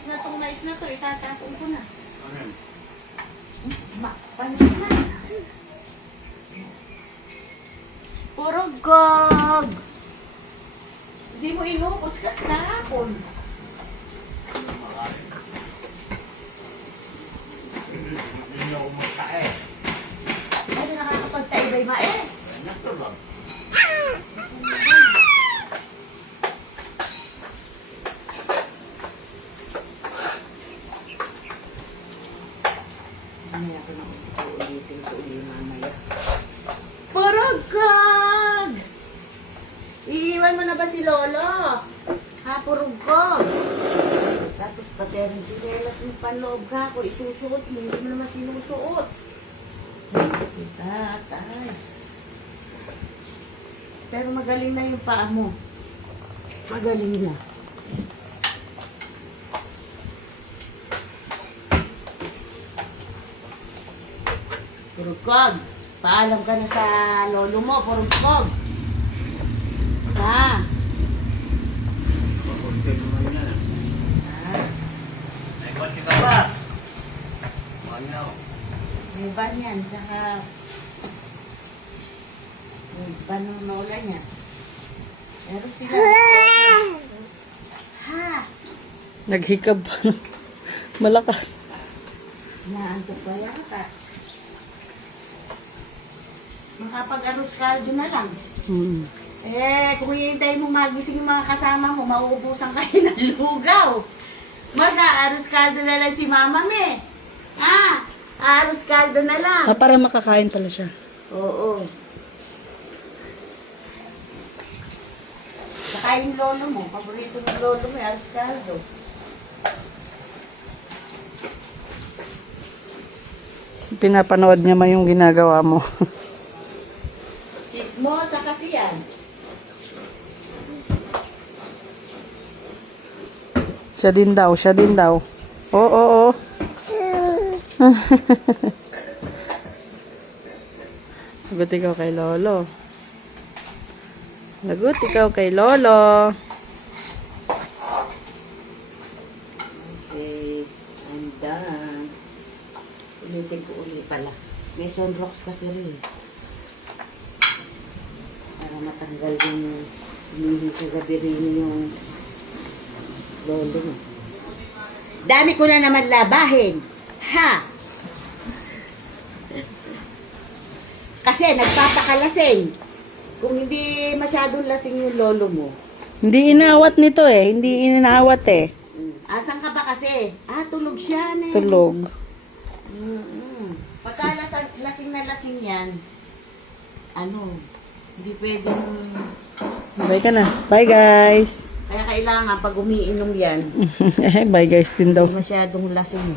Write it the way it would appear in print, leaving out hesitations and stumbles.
matamis na tong mais na to. Itatapon ko na. Ano? Panis na. Puro gog. Hindi mo inubos kasi kahapon. Hindi ako magkain. Kasi nakakapagtaibay mais. Kanya to lang. Mamaya ko na ulitin ko ulit mamaya. Puro gog! Iiwan mo na ba si Lolo? Ha, puro gog. Tapos pati rin sinelas mo panloob ka ko, isusuot mo, hindi mo naman sinusuot. Ay, si tatay. Pero magaling na yung paa mo. Magaling na. Purugkog. Paalam ka na sa lolo mo, purugkog. Ha? Pag-content mo yan. Ha? May kotse ka ba? Ano? May van yan, saka may van ng maulan niya. Pero sila. Ha? Naghikab pa. Malakas. Naantok pa yata. Makapag-arroz kaldo na lang. Mm. Kung hihintayin mo magising yung mga kasama mo, mauubusan kayo ng lugaw. Mag-aaros kaldo na lang si mama me. Ha? Aaros kaldo na lang. Para makakain pala siya. Oo. Saka yung lolo mo, paborito ng lolo mo, aaros kaldo. Pinapanood niya yung ginagawa mo. Chismosa kasi yan. Siya din daw, siya din daw. Oo. Lagot ikaw kay Lolo. Lagot ikaw kay Lolo. Okay, I'm done. Ulitin ko ulit pala. May sunrocks kasi rin. Para matanggal yung hindi kagabi rin yung lolo mo. Dami ko na naman labahin. Ha? Kasi nagpapakalasing. Kung hindi masyadong lasing yung lolo mo. Hindi inawat nito eh. Hindi inawat eh. Asan ka ba kasi? Tulog siya na. Tulog. Pagka lasing na lasing yan, hindi pwedeng, Bye ka na. Bye guys. kaya kailangan pag umiinom yan, Bye guys din daw. hindi masyadong lasing.